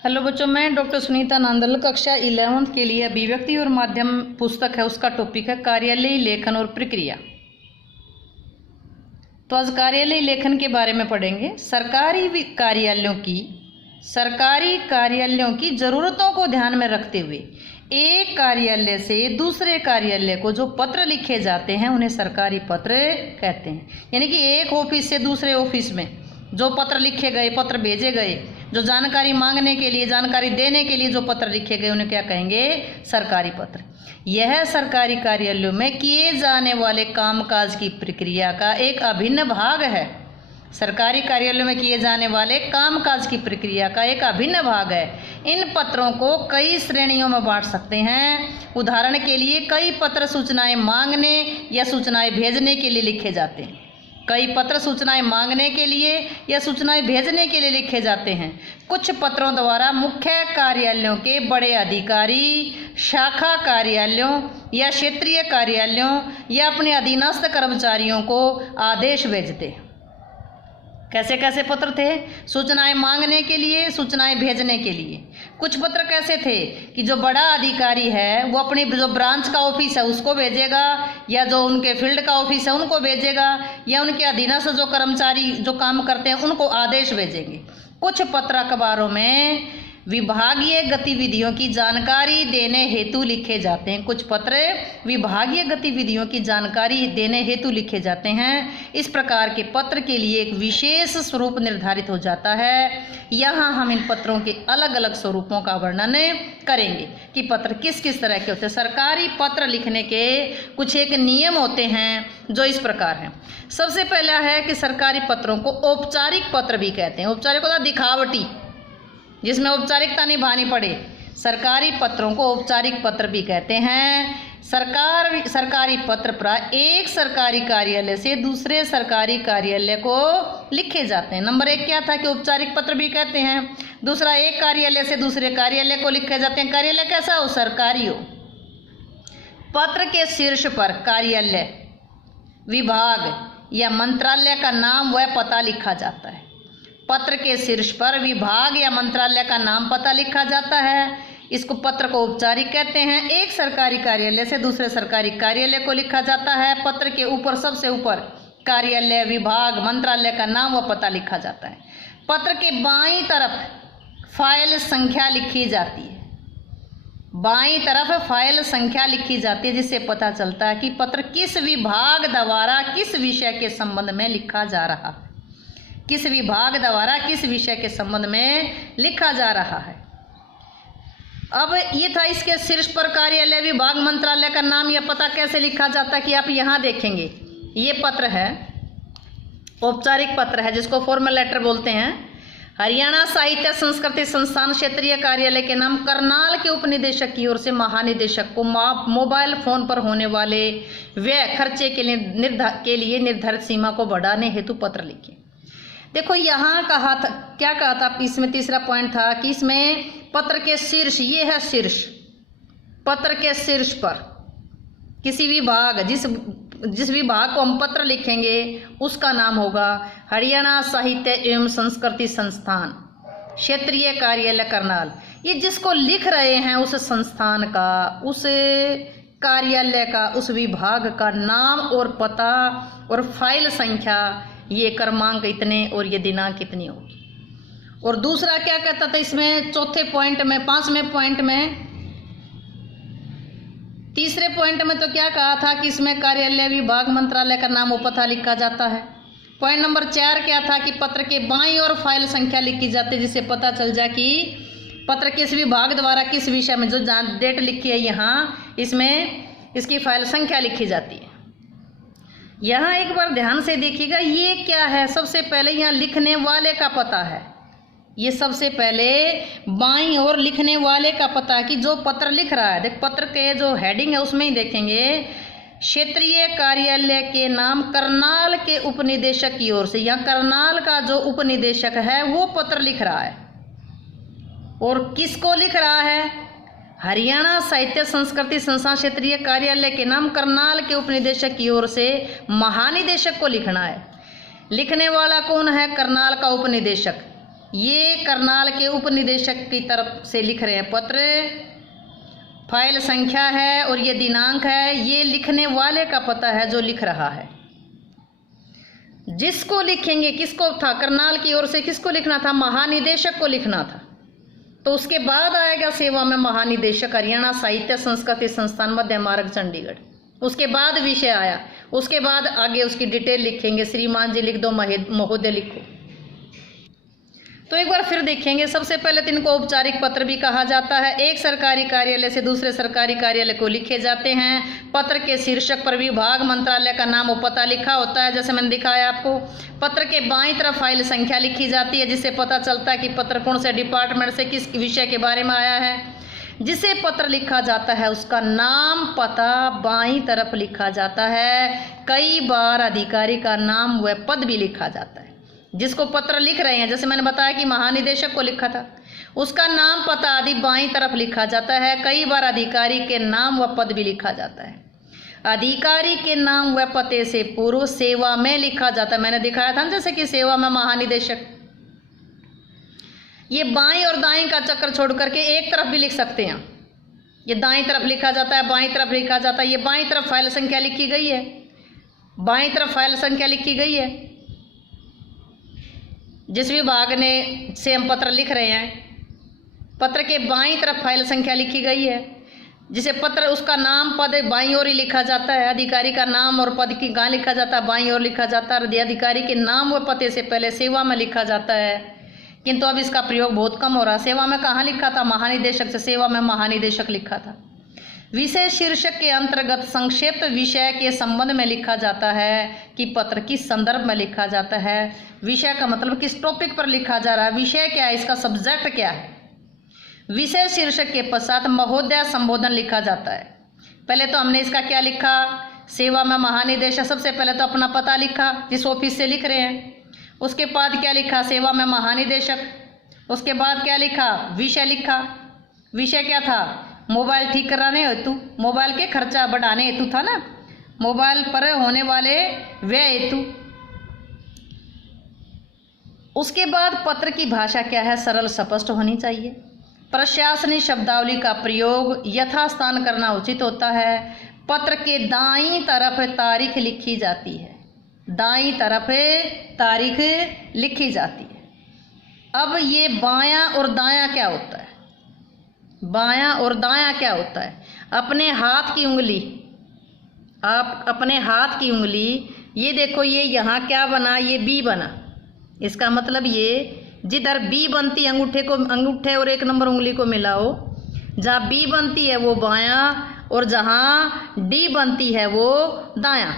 Hello बच्चों, मैं doctor Sunita Nandal कक्षा 11th के लिए अभिव्यक्ति और माध्यम पुस्तक है, उसका टॉपिक है कार्यालयीय लेखन और प्रक्रिया। तो आज कार्यालयीय लेखन के बारे में पढ़ेंगे। सरकारी कार्यालयों की ज़रूरतों को ध्यान में रखते हुए एक कार्यालय से दूसरे कार्यालय को जो पत्र लिखे जाते हैं उन्हें सरकारी पत्र कहते हैं। यानी कि एक ऑफिस से दूसरे ऑफिस में जो पत्र लिखे गए, पत्र भेजे गए, जो जानकारी मांगने के लिए, जानकारी देने के लिए जो पत्र लिखे गए उन्हें क्या कहेंगे? सरकारी पत्र। यह सरकारी कार्यालयों में किए जाने वाले कामकाज की प्रक्रिया का एक अभिन्न भाग है। सरकारी कार्यालयों में किए जाने वाले कामकाज की प्रक्रिया का एक अभिन्न भाग है। इन पत्रों को कई श्रेणियों में बांट सकते हैं। उदाहरण के लिए कई पत्र सूचनाएं मांगने या सूचनाएं भेजने के लिए लिखे जाते हैं। कई पत्र सूचनाएं मांगने के लिए या सूचनाएं भेजने के लिए लिखे जाते हैं। कुछ पत्रों द्वारा मुख्य कार्यालयों के बड़े अधिकारी, शाखा कार्यालयों या क्षेत्रीय कार्यालयों या अपने अधीनस्थ कर्मचारियों को आदेश भेजते। कैसे कैसे पत्र थे? सूचनाएं मांगने के लिए, सूचनाएं भेजने के लिए। कुछ पत्र कैसे थे कि जो बड़ा अधिकारी है वो अपनी जो ब्रांच का ऑफिस है उसको भेजेगा, या जो उनके फील्ड का ऑफिस है उनको भेजेगा, या उनके अधीनस्थ जो कर्मचारी जो काम करते हैं उनको आदेश भेजेंगे। कुछ पत्र अखबारों में विभागीय गतिविधियों की जानकारी देने हेतु लिखे जाते हैं। कुछ पत्र विभागीय गतिविधियों की जानकारी देने हेतु लिखे जाते हैं। इस प्रकार के पत्र के लिए एक विशेष स्वरूप निर्धारित हो जाता है। यहाँ हम इन पत्रों के अलग अलग स्वरूपों का वर्णन करेंगे कि पत्र किस किस तरह के होते हैं। सरकारी पत्र लिखने के कुछ एक नियम होते हैं जो इस प्रकार हैं। सबसे पहला है कि सरकारी पत्रों को औपचारिक पत्र भी कहते हैं। औपचारिक होता है दिखावटी, जिसमें औपचारिकता निभानी पड़े। सरकारी पत्रों को औपचारिक पत्र भी कहते हैं। सरकारी पत्र प्राय एक सरकारी कार्यालय से दूसरे सरकारी कार्यालय को लिखे जाते हैं। नंबर 1 क्या था कि औपचारिक पत्र भी कहते हैं। दूसरा, एक कार्यालय से दूसरे कार्यालय को लिखे जाते हैं। कार्यालय कैसा हो? सरकारी हो। पत्र के शीर्ष पर कार्यालय, विभाग या मंत्रालय का नाम व पता लिखा जाता है। पत्र के शीर्ष पर विभाग या मंत्रालय का नाम पता लिखा जाता है। इसको पत्र को औपचारिक कहते हैं। एक सरकारी कार्यालय से दूसरे सरकारी कार्यालय को लिखा जाता है। पत्र के ऊपर, सबसे ऊपर कार्यालय, विभाग, मंत्रालय का नाम व पता लिखा जाता है। पत्र के बाईं तरफ फाइल संख्या लिखी जाती है। बाईं तरफ फाइल संख्या लिखी जाती है, जिससे पता चलता है कि पत्र किस विभाग द्वारा किस विषय के संबंध में लिखा जा रहा है। किस विभाग द्वारा किस विषय के संबंध में लिखा जा रहा है। अब ये था इसके शीर्ष पर कार्यालय, विभाग, मंत्रालय का नाम या पता कैसे लिखा जाता है कि आप यहाँ देखेंगे। ये पत्र है, औपचारिक पत्र है जिसको फॉर्मल लेटर बोलते हैं। हरियाणा साहित्य संस्कृति संस्थान क्षेत्रीय कार्यालय के नाम करनाल के उपनिदेशक की ओर से महानिदेशक को मोबाइल फोन पर होने वाले व्यय खर्चे के लिए निर्धारित सीमा को बढ़ाने हेतु पत्र लिखे। देखो यहाँ कहा था, क्या कहा था इसमें? तीसरा पॉइंट था कि इसमें पत्र के शीर्ष, ये है शीर्ष, पत्र के शीर्ष पर किसी विभाग, जिस विभाग को हम पत्र लिखेंगे उसका नाम होगा हरियाणा साहित्य एवं संस्कृति संस्थान क्षेत्रीय कार्यालय करनाल। ये जिसको लिख रहे हैं उस संस्थान का, उस कार्यालय का, उस विभाग का नाम और पता और फाइल संख्या, ये क्रमांक इतने और ये दिनांक कितनी होगी। और दूसरा क्या कहता था इसमें? चौथे पॉइंट में, 5वें पॉइंट में, तीसरे पॉइंट में तो क्या कहा था कि इसमें कार्यालय, विभाग, मंत्रालय का नाम और पता लिखा जाता है। पॉइंट नंबर 4 क्या था कि पत्र के बाईं ओर फाइल संख्या लिखी जाती है, जिससे पता चल जाए कि पत्र किस विभाग द्वारा किस विषय में, जो डेट लिखी है यहाँ, इसमें इसकी फाइल संख्या लिखी जाती है। यहाँ एक बार ध्यान से देखिएगा, ये क्या है? सबसे पहले यहाँ लिखने वाले का पता है। ये सबसे पहले बाईं ओर लिखने वाले का पता है कि जो पत्र लिख रहा है। देख, पत्र के जो हेडिंग है उसमें ही देखेंगे, क्षेत्रीय कार्यालय के नाम करनाल के उपनिदेशक की ओर से। यहाँ करनाल का जो उपनिदेशक है वो पत्र लिख रहा है। और किसको लिख रहा है? हरियाणा साहित्य संस्कृति संस्थान क्षेत्रीय कार्यालय के नाम करनाल के उपनिदेशक की ओर से महानिदेशक को लिखना है। लिखने वाला कौन है? करनाल का उपनिदेशक। ये करनाल के उप निदेशक की तरफ से लिख रहे हैं पत्र, फाइल संख्या है और ये दिनांक है, ये लिखने वाले का पता है जो लिख रहा है। जिसको लिखेंगे, किसको था, करनाल की ओर से किसको लिखना था, महानिदेशक को लिखना था। तो उसके बाद आएगा सेवा में महानिदेशक हरियाणा साहित्य संस्कृति संस्थान मध्य मार्ग चंडीगढ़, उसके बाद विषय आया, उसके बाद आगे उसकी डिटेल लिखेंगे, श्रीमान जी लिख दो, महोदय लिखो। तो एक बार फिर देखेंगे। सबसे पहले तो इनको औपचारिक पत्र भी कहा जाता है। एक सरकारी कार्यालय से दूसरे सरकारी कार्यालय को लिखे जाते हैं। पत्र के शीर्षक पर विभाग मंत्रालय का नाम और पता लिखा होता है, जैसे मैंने दिखाया आपको। पत्र के बाईं तरफ फाइल संख्या लिखी जाती है, जिससे पता चलता है कि पत्र कौन से डिपार्टमेंट से किस विषय के बारे में आया है। जिसे पत्र लिखा जाता है उसका नाम पता बाईं तरफ लिखा जाता है। कई बार अधिकारी का नाम व पद भी लिखा जाता है। जिसको पत्र लिख रहे हैं, जैसे मैंने बताया कि महानिदेशक को लिखा था, उसका नाम पता आदि बाईं तरफ लिखा जाता है। कई बार अधिकारी के नाम व पद भी लिखा जाता है। अधिकारी के नाम व पते से पूर्व सेवा में लिखा जाता है। मैंने दिखाया था जैसे कि सेवा में महानिदेशक, ये बाईं और दाईं का चक्कर छोड़ करके एक तरफ भी लिख सकते हैं। ये दाईं तरफ लिखा जाता है, बाईं तरफ लिखा जाता है। ये बाईं तरफ फाइल संख्या लिखी गई है, बाईं तरफ फाइल संख्या लिखी गई है। जिस विभाग ने से हम पत्र लिख रहे हैं, पत्र के बाईं तरफ फाइल संख्या लिखी गई है। जिसे पत्र, उसका नाम पद बाईं ओर ही लिखा जाता है। अधिकारी का नाम और पद की कहाँ लिखा जाता है, बाईं ओर लिखा जाता है। अधिकारी के नाम व पते से पहले सेवा में लिखा जाता है, किंतु अब इसका प्रयोग बहुत कम हो रहा है। सेवा में कहाँ लिखा था, महानिदेशक से सेवा में महानिदेशक लिखा था। विषय शीर्षक के अंतर्गत संक्षिप्त विषय के संबंध में लिखा जाता है कि पत्र किस संदर्भ में लिखा जाता है। विषय का मतलब किस टॉपिक पर लिखा जा रहा है, विषय क्या है, इसका सब्जेक्ट क्या है। विषय शीर्षक के पश्चात महोदय संबोधन लिखा जाता है। पहले तो हमने इसका क्या लिखा, सेवा में महानिदेशक, सबसे पहले तो अपना पता लिखा जिस ऑफिस से लिख रहे हैं। उसके बाद क्या लिखा, सेवा में महानिदेशक। उसके बाद क्या लिखा, विषय लिखा। विषय क्या था, मोबाइल ठीक कराने हेतु, मोबाइल के खर्चा बढ़ाने हेतु था ना, मोबाइल पर होने वाले व्यय हेतु। उसके बाद पत्र की भाषा क्या है, सरल स्पष्ट होनी चाहिए। प्रशासनिक शब्दावली का प्रयोग यथास्थान करना उचित होता है। पत्र के दाईं तरफ तारीख लिखी जाती है, दाईं तरफ तारीख लिखी जाती है। अब ये बायां और दायां क्या होता है, बायां और दायां क्या होता है। अपने हाथ की उंगली, आप अपने हाथ की उंगली, ये देखो, ये यहाँ क्या बना, ये बी बना। इसका मतलब ये जिधर बी बनती है, अंगूठे और एक नंबर उंगली को मिलाओ, जहाँ बी बनती है वो बायां और जहाँ डी बनती है वो दायां।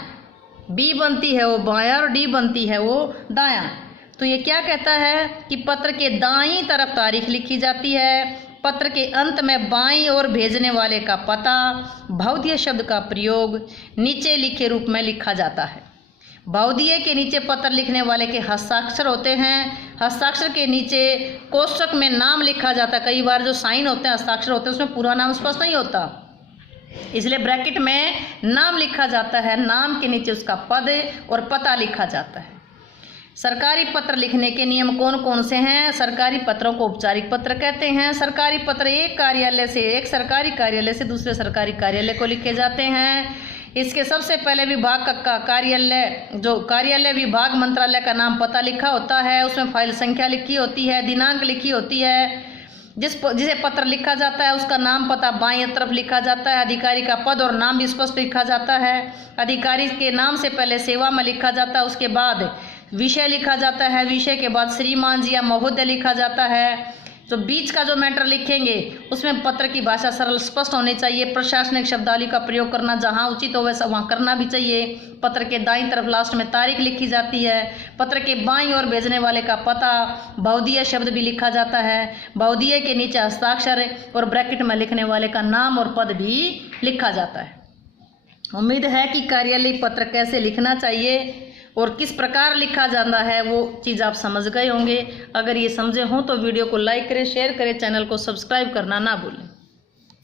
बी बनती है वो बायां और डी बनती है वो दायां। तो ये क्या कहता है कि पत्र के दाईं तरफ तारीख लिखी जाती है। पत्र के अंत में बाईं ओर भेजने वाले का पता, भौतिक शब्द का प्रयोग नीचे लिखे रूप में लिखा जाता है। भौतिक के नीचे पत्र लिखने वाले के हस्ताक्षर होते हैं। हस्ताक्षर के नीचे कोष्ठक में नाम लिखा जाता है। कई बार जो साइन होते हैं, हस्ताक्षर होते हैं, उसमें पूरा नाम स्पष्ट नहीं होता, इसलिए ब्रैकेट में नाम लिखा जाता है। नाम के नीचे उसका पद और पता लिखा जाता है। सरकारी पत्र लिखने के नियम कौन कौन से हैं। सरकारी पत्रों को औपचारिक पत्र कहते हैं। सरकारी पत्र एक सरकारी कार्यालय से दूसरे सरकारी कार्यालय को लिखे जाते हैं। इसके सबसे पहले विभाग का कार्यालय विभाग मंत्रालय का नाम पता लिखा होता है। उसमें फाइल संख्या लिखी होती है, दिनांक लिखी होती है। जिसे पत्र लिखा जाता है उसका नाम पता बाईं तरफ लिखा जाता है। अधिकारी का पद और नाम भी स्पष्ट लिखा जाता है। अधिकारी के नाम से पहले सेवा में लिखा जाता है, उसके बाद विषय लिखा जाता है। विषय के बाद श्रीमान जी या महोदय लिखा जाता है। तो बीच का जो मैटर लिखेंगे उसमें पत्र की भाषा सरल स्पष्ट होनी चाहिए। प्रशासनिक शब्दावली का प्रयोग करना जहाँ उचित हो वैसा वहाँ करना भी चाहिए। पत्र के दाईं तरफ लास्ट में तारीख लिखी जाती है। पत्र के बाईं ओर भेजने वाले का पता, भौतिक शब्द भी लिखा जाता है। भौतिक के नीचे हस्ताक्षर और ब्रैकेट में लिखने वाले का नाम और पद भी लिखा जाता है। उम्मीद है कि कार्यालय पत्र कैसे लिखना चाहिए और किस प्रकार लिखा जाता है वो चीज़ आप समझ गए होंगे। अगर ये समझे हों तो वीडियो को लाइक करें, शेयर करें, चैनल को सब्सक्राइब करना ना भूलें।